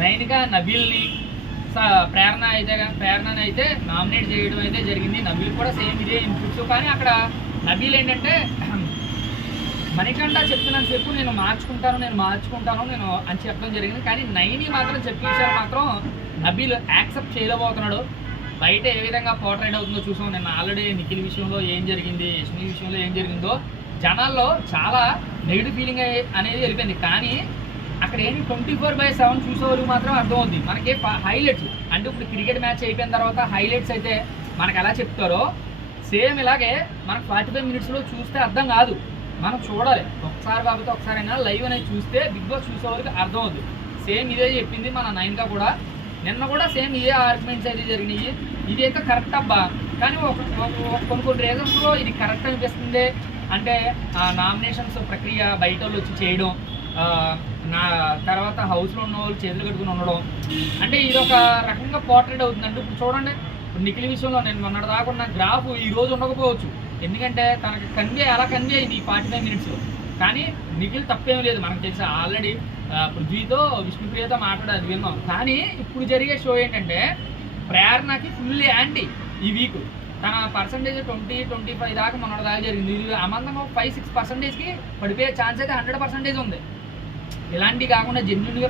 మెయిన్గా నబీల్ని ప్రేరణని అయితే నామినేట్ చేయడం అయితే జరిగింది. నబీల్ కూడా సేమ్ ఇదే ఇన్పుట్స్. కానీ అక్కడ నబీల్ ఏంటంటే మణికంఠ చెప్తున్నంతసేపు నేను మార్చుకుంటాను నేను అని చెప్పడం జరిగింది. కానీ నైని మాత్రం చెప్పే విషయాలు మాత్రం నబీల్ యాక్సెప్ట్ చేయలేకపోతున్నాడు. బయట ఏ విధంగా పోర్ట్రైట్ అవుతుందో చూసాం. నేను ఆల్రెడీ నిఖిల్ విషయంలో ఏం జరిగింది, యష్మి విషయంలో ఏం జరిగిందో జనాల్లో చాలా నెగిటివ్ ఫీలింగ్ అనేది వెళ్ళిపోయింది. కానీ అక్కడ ఏంటి 24/7 చూసేవాళ్ళు మాత్రం అర్థమవుతుంది మనకి హైలైట్స్. అంటే ఇప్పుడు క్రికెట్ మ్యాచ్ అయిపోయిన తర్వాత హైలైట్స్ అయితే మనకు ఎలా చెప్తారో సేమ్ ఇలాగే మనకు 45 మినిట్స్లో చూస్తే అర్థం కాదు. మనం చూడాలి ఒకసారి కాకపోతే ఒకసారైనా లైవ్ అనేది చూస్తే బిగ్ బాస్ చూసేవాళ్ళకి అర్థం అవుతుంది. సేమ్ ఇదే చెప్పింది మన నైన్గా కూడా. నిన్న కూడా సేమ్ ఇదే ఆర్గ్యుమెంట్స్ అయితే జరిగినాయి. ఇది అయితే కరెక్ట్ అబ్బా, కానీ కొన్ని రీజన్స్లో ఇది కరెక్ట్ అనిపిస్తుంది. అంటే నామినేషన్స్ ప్రక్రియ బయట వాళ్ళు వచ్చి చేయడం, నా తర్వాత హౌస్లో ఉన్న వాళ్ళు చేతులు కట్టుకుని ఉండడం, అంటే ఇది ఒక రకంగా పోర్ట్రేట్ అవుతుందండి. ఇప్పుడు చూడండి, నిఖిల్ విషయంలో నేను మొన్నటి దాకా ఉన్న గ్రాఫ్ ఈ రోజు ఉండకపోవచ్చు, ఎందుకంటే తనకి ఎలా కన్వే అయింది ఈ 45 మినిట్స్. కానీ నిఖిల్ తప్పేం లేదు, మనకు తెలిసి ఆల్రెడీ పృథ్వీతో విష్ణుప్రియతో మాట్లాడాలి విన్నాం. కానీ ఇప్పుడు జరిగే షో ఏంటంటే ప్రేరణకి ఫుల్ యాంటీ ఈ వీక్. తన పర్సంటేజ్ 20-25 దాకా మొన్నటి దాకా జరిగింది. ఇది అమంతంగా 5-6%కి పడిపోయే ఛాన్స్ అయితే 100% ఉంది. ఇలాంటివి కాకుండా జెన్యున్గా